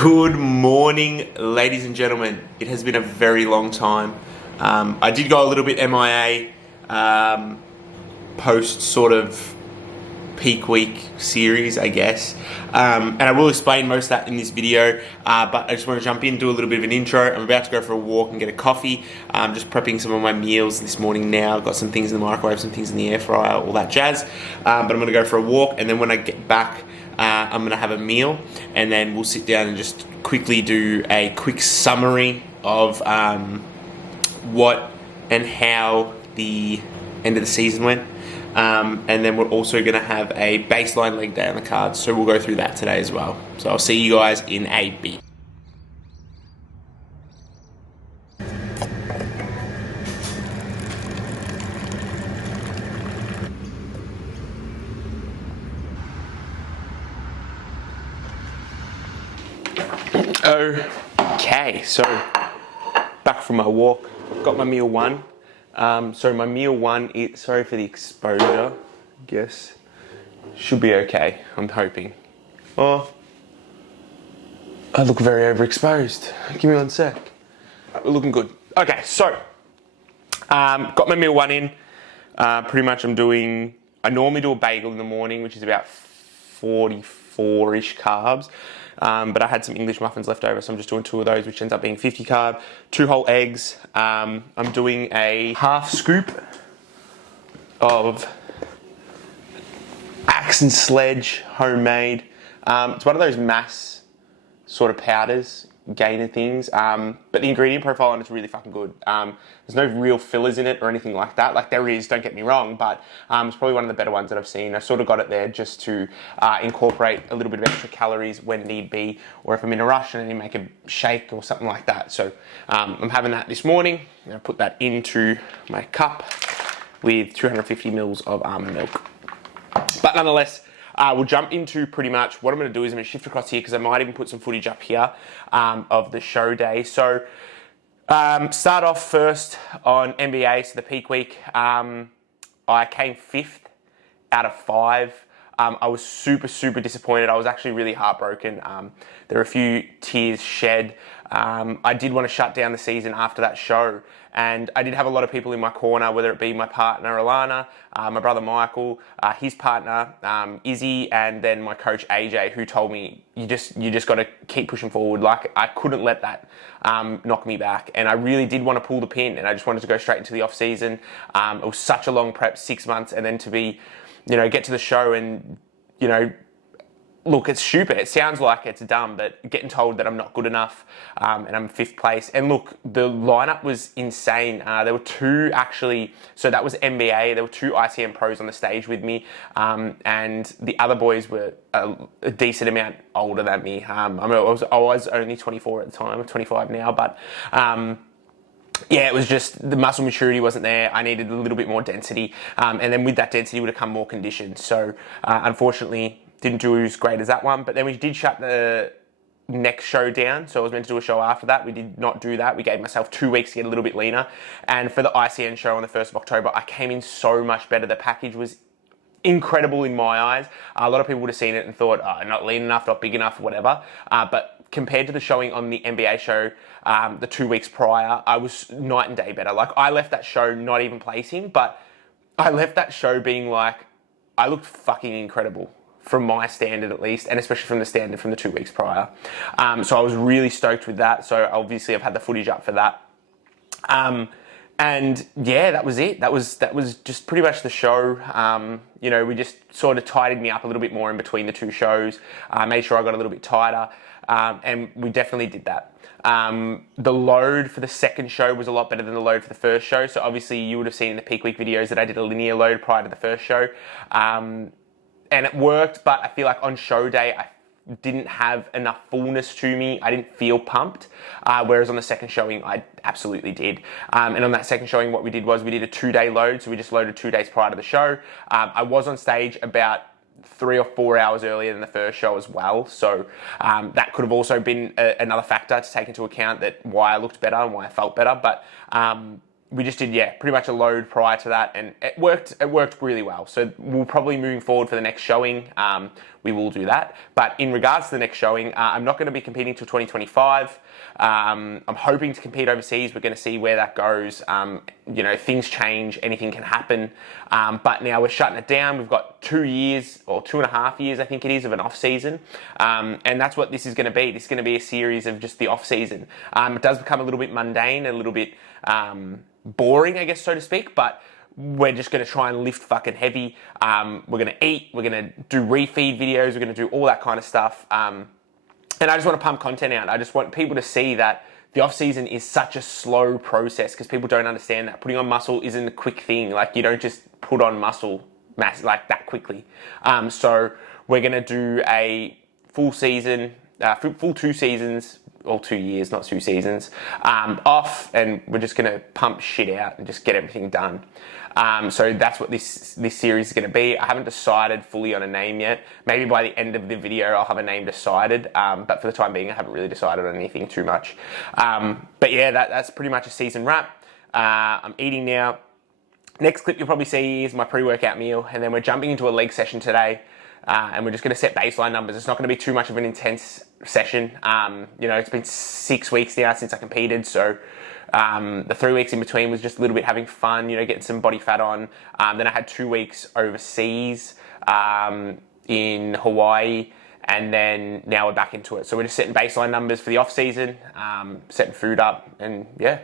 Good morning, ladies and gentlemen. It has been a very long time. I did go a little bit MIA post sort of peak week series, I guess. And I will explain most of that in this video, but I just want to jump in, do a little bit of an intro. I'm about to go for a walk and get a coffee. I'm just prepping some of my meals this morning now. I've got some things in the microwave, some things in the air fryer, all that jazz. But I'm going to go for a walk, and then when I get back, I'm going to have a meal, and then we'll sit down and just quickly do a quick summary of what and how the end of the season went. And then we're also going to have a baseline leg day on the cards, so we'll go through that today as well. So I'll see you guys in a bit. Okay, so back from my walk, got my meal one. So my meal one is, sorry for the exposure, I guess, should be okay, I'm hoping. Oh, I look very overexposed. Give me one sec. We're looking good. Okay, so, got my meal one in. Pretty much I normally do a bagel in the morning, which is about 44-ish carbs. But I had some English muffins left over, so I'm just doing 2 of those, which ends up being 50 carb. 2 whole eggs. I'm doing a half scoop of Axe and Sledge homemade. It's one of those mass sort of powders, gainer things. But the ingredient profile on it's really fucking good. There's no real fillers in it or anything like that. Like there is, don't get me wrong, but it's probably one of the better ones that I've seen. I sort of got it there just to incorporate a little bit of extra calories when need be, or if I'm in a rush and I need to make a shake or something like that. So I'm having that this morning. I'm going to put that into my cup with 250 mils of almond milk. But nonetheless, we'll jump into pretty much what I'm going to do is I'm going to shift across here because I might even put some footage up here of the show day. So start off first on NBA, so the peak week. I came 5th out of 5. I was super disappointed. I was actually really heartbroken. There were a few tears shed. I did want to shut down the season after that show, and I did have a lot of people in my corner, whether it be my partner Alana, my brother Michael, his partner Izzy, and then my coach AJ, who told me you just got to keep pushing forward. Like I couldn't let that knock me back, and I really did want to pull the pin, and I just wanted to go straight into the off season. It was such a long prep, 6 months, and then to be, get to the show and, look, it's stupid. It sounds like it's dumb, but getting told that I'm not good enough and I'm 5th place. And look, the lineup was insane. There were 2 actually, so that was NBA. There were 2 ICM pros on the stage with me, and the other boys were a decent amount older than me. I was only 24 at the time, I'm 25 now, but yeah, it was just the muscle maturity wasn't there. I needed a little bit more density, and then with that density would have come more condition. So unfortunately, didn't do as great as that one. But then we did shut the next show down. So I was meant to do a show after that. We did not do that. We gave myself 2 weeks to get a little bit leaner. And for the ICN show on the 1st of October, I came in so much better. The package was incredible in my eyes. A lot of people would have seen it and thought, oh, not lean enough, not big enough, whatever. But compared to the showing on the NBA show the 2 weeks prior, I was night and day better. Like I left that show not even placing, but I left that show being like, I looked fucking incredible from my standard at least, and especially from the standard from the 2 weeks prior. So I was really stoked with that. So obviously I've had the footage up for that. And yeah, that was it. That was just pretty much the show. We just sort of tidied me up a little bit more in between the 2 shows, made sure I got a little bit tighter, and we definitely did that. The load for the second show was a lot better than the load for the first show. So obviously you would have seen in the peak week videos that I did a linear load prior to the first show. And it worked, but I feel like on show day, I didn't have enough fullness to me. I didn't feel pumped, whereas on the second showing, I absolutely did. And on that second showing, what we did was we did a 2-day load, so we just loaded 2 days prior to the show. I was on stage about 3 or 4 hours earlier than the first show as well, so that could have also been another factor to take into account that why I looked better and why I felt better, but we just did, pretty much a load prior to that, and it worked really well. So we'll probably moving forward for the next showing, we will do that. But in regards to the next showing, I'm not going to be competing till 2025. I'm hoping to compete overseas. We're going to see where that goes. You know, things change, anything can happen. But now we're shutting it down. We've got 2 years or 2.5 years, I think it is, of an off season. And that's what this is going to be. This is going to be a series of just the off season. It does become a little bit mundane, a little bit boring, I guess, so to speak, but we're just going to try and lift fucking heavy. We're going to eat, we're going to do refeed videos, we're going to do all that kind of stuff. And I just want to pump content out. I just want people to see that the off season is such a slow process, because people don't understand that putting on muscle isn't a quick thing. Like, you don't just put on muscle mass like that quickly. So we're going to do a full season, full 2 seasons, or 2 years, not 2 seasons, off, and we're just going to pump shit out and just get everything done. So that's what this series is going to be. I haven't decided fully on a name yet. Maybe by the end of the video I'll have a name decided, but for the time being I haven't really decided on anything too much. But yeah, that's pretty much a season wrap. I'm eating now. Next clip you'll probably see is my pre-workout meal, and then we're jumping into a leg session today. And we're just going to set baseline numbers. It's not going to be too much of an intense session. You know, it's been 6 weeks now since I competed, so the 3 weeks in between was just a little bit having fun, you know, getting some body fat on. Then I had 2 weeks overseas in Hawaii, and then now we're back into it. So we're just setting baseline numbers for the off season, setting food up, and yeah,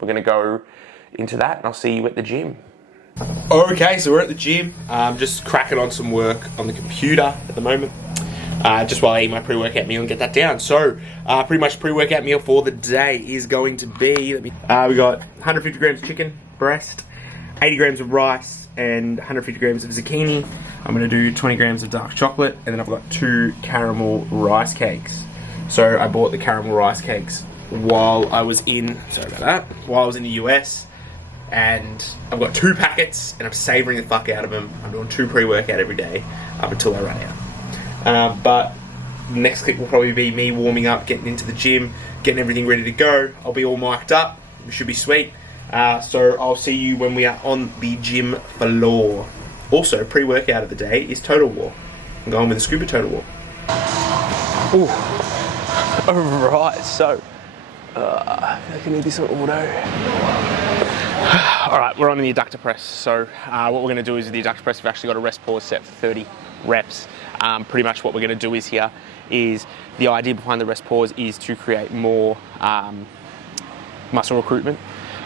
we're going to go into that, and I'll see you at the gym. Okay, so we're at the gym, just cracking on some work on the computer at the moment, just while I eat my pre-workout meal and get that down. So, pretty much pre-workout meal for the day is going to be, we got 150 grams of chicken breast, 80 grams of rice, and 150 grams of zucchini. I'm going to do 20 grams of dark chocolate, and then I've got 2 caramel rice cakes. So I bought the caramel rice cakes while I was in, while I was in the US. And I've got 2 packets, and I'm savouring the fuck out of them. I'm doing 2 pre-workout every day up until I run out. But the next clip will probably be me warming up, getting into the gym, getting everything ready to go. I'll be all mic'd up. We should be sweet. So I'll see you when we are on the gym floor. Also, pre-workout of the day is Total War. I'm going with a scuba Total War. Ooh. Alright, so I can need this on auto. Alright, we're on the adductor press. So what we're going to do is with the adductor press, we've actually got a rest pause set for 30 reps. Pretty much what we're going to do is the idea behind the rest pause is to create more muscle recruitment.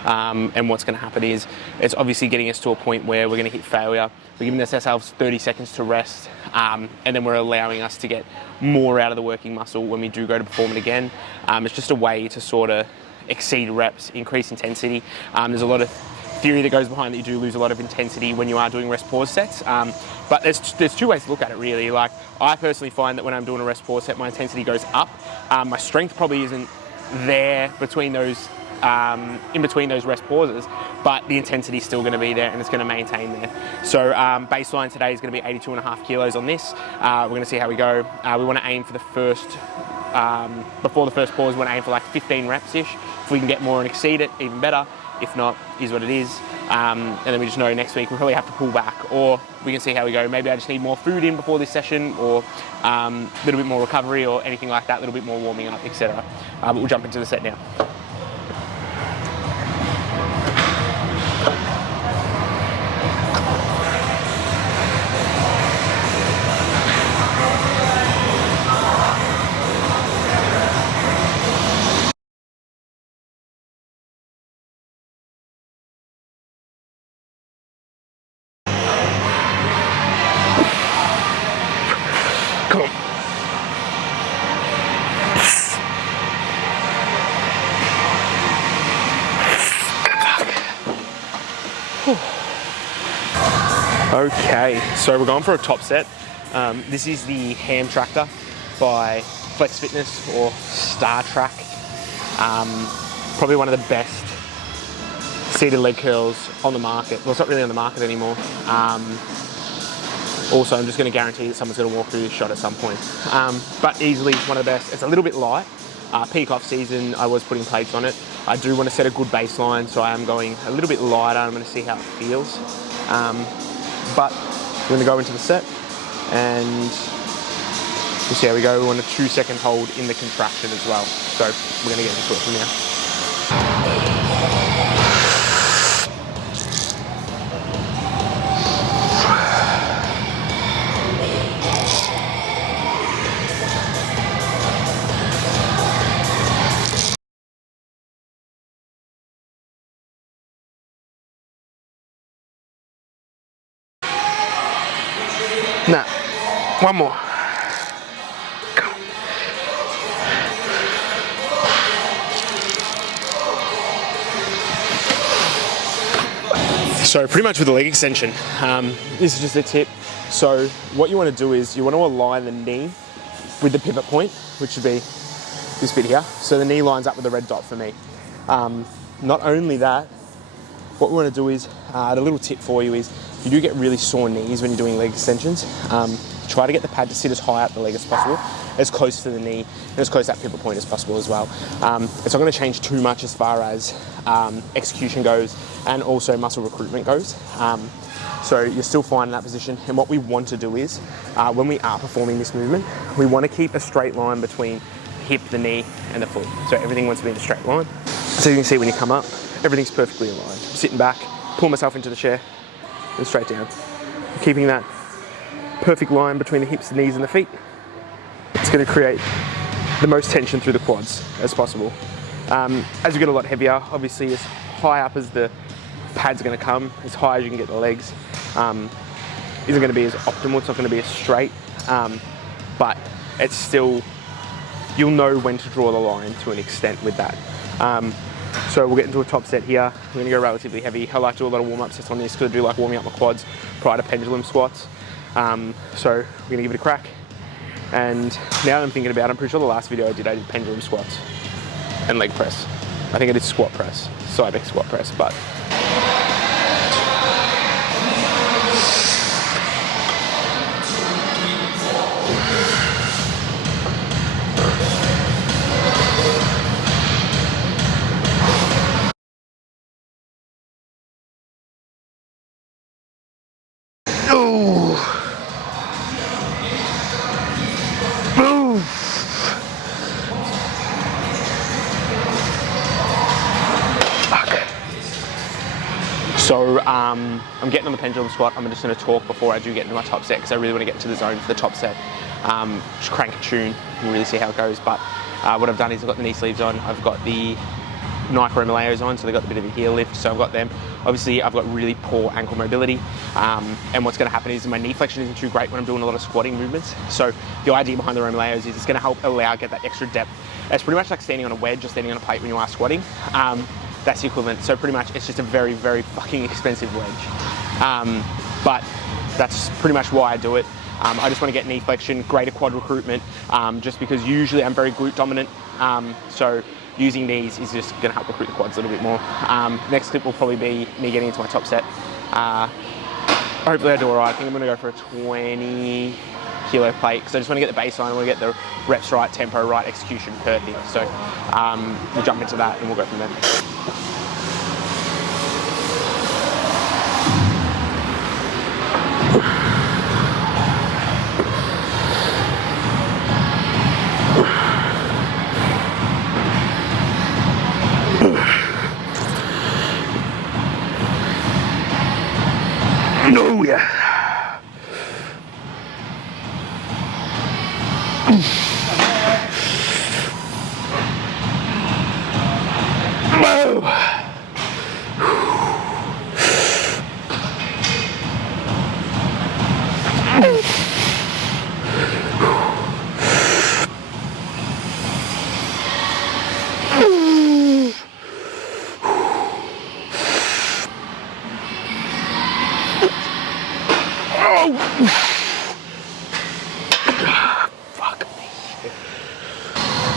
And what's going to happen is it's obviously getting us to a point where we're going to hit failure. We're giving ourselves 30 seconds to rest, and then we're allowing us to get more out of the working muscle when we do go to perform it again. It's just a way to sort of exceed reps, increase intensity. There's a lot of theory that goes behind that you do lose a lot of intensity when you are doing rest pause sets. But there's 2 ways to look at it really. Like, I personally find that when I'm doing a rest pause set, my intensity goes up. My strength probably isn't there between those in between those rest pauses, but the intensity is still going to be there and it's going to maintain there. So baseline today is going to be 82.5 kilos on this. We're going to see how we go. We want to aim for the first, before the first pause, we want to aim for like 15 reps-ish. If we can get more and exceed it, even better. If not, is what it is. And then we just know next week we'll probably have to pull back, or we can see how we go. Maybe I just need more food in before this session, or a little bit more recovery or anything like that, a little bit more warming up, etc. But we'll jump into the set now. Come on. Okay, so we're going for a top set. This is the Ham Tractor by Flex Fitness or Star Track. Probably one of the best seated leg curls on the market. Well, it's not really on the market anymore. Also, I'm just going to guarantee that someone's going to walk through this shot at some point. But easily one of the best. It's a little bit light. Peak off season, I was putting plates on it. I do want to set a good baseline, so I am going a little bit lighter. I'm going to see how it feels. But we're going to go into the set and You see how we go, we want a 2-second hold in the contraction as well. So we're gonna get into it from now. Nah, one more. Go. So pretty much with the leg extension, this is just a tip. So what you want to do is you want to align the knee with the pivot point, which would be this bit here. So the knee lines up with the red dot for me. Not only that, what we want to do is, the little tip for you is, if you do get really sore knees when you're doing leg extensions, try to get the pad to sit as high up the leg as possible, as close to the knee, and as close to that pivot point as possible as well. It's not going to change too much as far as execution goes, and also muscle recruitment goes. So you're still fine in that position. And what we want to do is, when we are performing this movement, we want to keep a straight line between the hip, the knee, and the foot. So everything wants to be in a straight line. So you can see when you come up, everything's perfectly aligned. I'm sitting back, pull myself into the chair, and straight down. Keeping that perfect line between the hips, the knees, and the feet. It's going to create the most tension through the quads as possible. As you get a lot heavier, obviously as high up as the pad's going to come, as high as you can get the legs, isn't going to be as optimal. It's not going to be as straight, but it's still, you'll know when to draw the line to an extent with that. So we'll get into a top set here. We're going to go relatively heavy. I like to do a lot of warm-up sets on this because I do like warming up my quads prior to pendulum squats. So we're going to give it a crack. And now that I'm thinking about it, I'm pretty sure the last video I did pendulum squats and leg press. I think I did squat press, side back squat press, but So I'm getting on the pendulum squat. I'm just going to talk before I do get into my top set because I really want to get into the zone for the top set. Just crank a tune and really see how it goes. But what I've done is I've got the knee sleeves on. I've got the Nike Himalayas on, so they've got a bit of a heel lift. So I've got them. Obviously, I've got really poor ankle mobility. And what's going to happen is my knee flexion isn't too great when I'm doing a lot of squatting movements. So the idea behind the Himalayas is it's going to help get that extra depth. It's pretty much like standing on a wedge or standing on a plate when you are squatting. That's the equivalent. So pretty much it's just a very, very fucking expensive wedge. But that's pretty much why I do it. I just want to get knee flexion, greater quad recruitment, just because usually I'm very glute dominant. So using knees is just going to help recruit the quads a little bit more. Next clip will probably be me getting into my top set. Hopefully I do all right. I think I'm going to go for a 20 kilo plate because I just want to get the baseline, I want to get the reps right, tempo right, execution perfect. So we'll jump into that and we'll go from there. Oh yeah.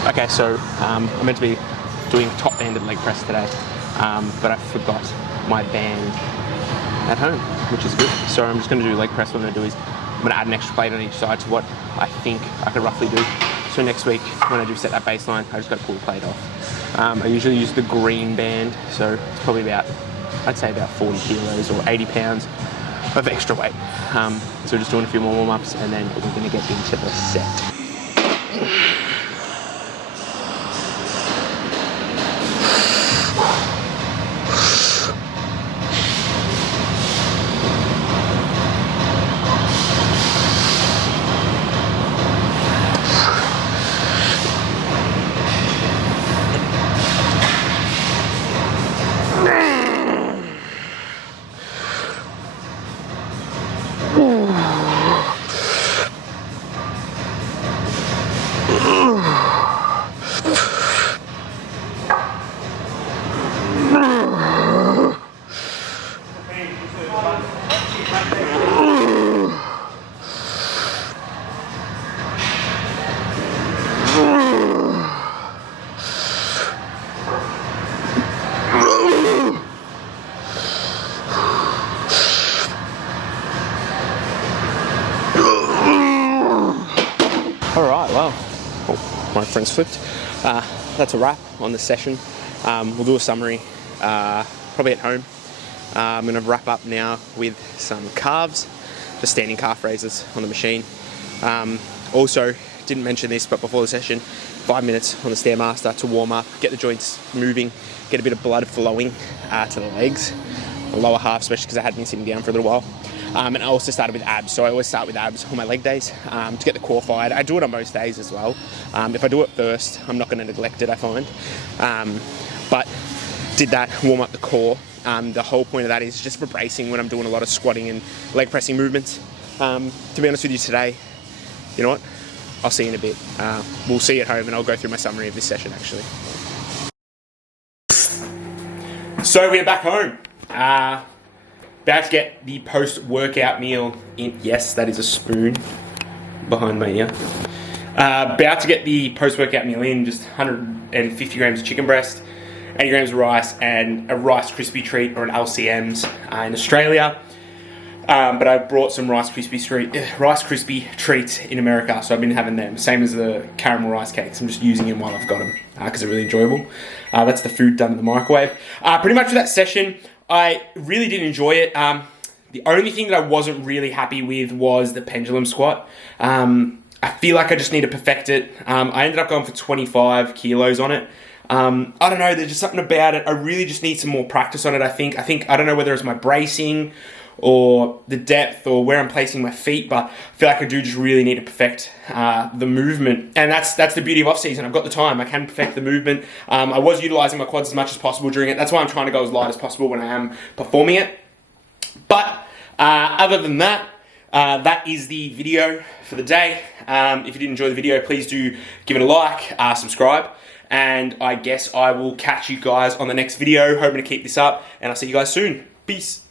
Okay, so I'm meant to be doing top banded leg press today, but I forgot my band at home, which is good. So I'm just going to do leg press. What I'm going to do is I'm going to add an extra plate on each side to what I think I could roughly do. So next week, when I do set that baseline, I just got to pull the plate off. I usually use the green band, so it's probably about, I'd say about 40 kilos or 80 pounds of extra weight. So just doing a few more warm-ups and then we're going to get into the set. was flipped. That's a wrap on the session. We'll do a summary probably at home. I'm going to wrap up now with some calves, just standing calf raises on the machine. Also, didn't mention this, but before the session, 5 minutes on the Stairmaster to warm up, get the joints moving, get a bit of blood flowing to the legs, the lower half, especially because I had been sitting down for a little while. And I also started with abs, so I always start with abs on my leg days to get the core fired. I do it on most days as well. If I do it first, I'm not going to neglect it, I find. But did that, warm up the core. The whole point of that is just for bracing when I'm doing a lot of squatting and leg pressing movements. To be honest with you today, you know what? I'll see you in a bit. We'll see you at home and I'll go through my summary of this session actually. So we're back home. About to get the post-workout meal in. Yes, that is a spoon behind my ear. About to get the post-workout meal in, just 150 grams of chicken breast, 80 grams of rice, and a Rice Krispie treat or an LCM's in Australia. But I brought some Rice Krispie treats in America, so I've been having them. Same as the caramel rice cakes. I'm just using them while I've got them because they're really enjoyable. That's the food done in the microwave. Pretty much for that session, I really did enjoy it. The only thing that I wasn't really happy with was the pendulum squat. I feel like I just need to perfect it. I ended up going for 25 kilos on it. I don't know, there's just something about it. I really just need some more practice on it, I think. I don't know whether it's my bracing or the depth or where I'm placing my feet, but I feel like I do just really need to perfect the movement. And that's the beauty of off-season. I've got the time. I can perfect the movement. I was utilizing my quads as much as possible during it. That's why I'm trying to go as light as possible when I am performing it. But other than that, that is the video for the day. If you did enjoy the video, please do give it a like, subscribe, and I guess I will catch you guys on the next video. Hoping to keep this up, and I'll see you guys soon. Peace.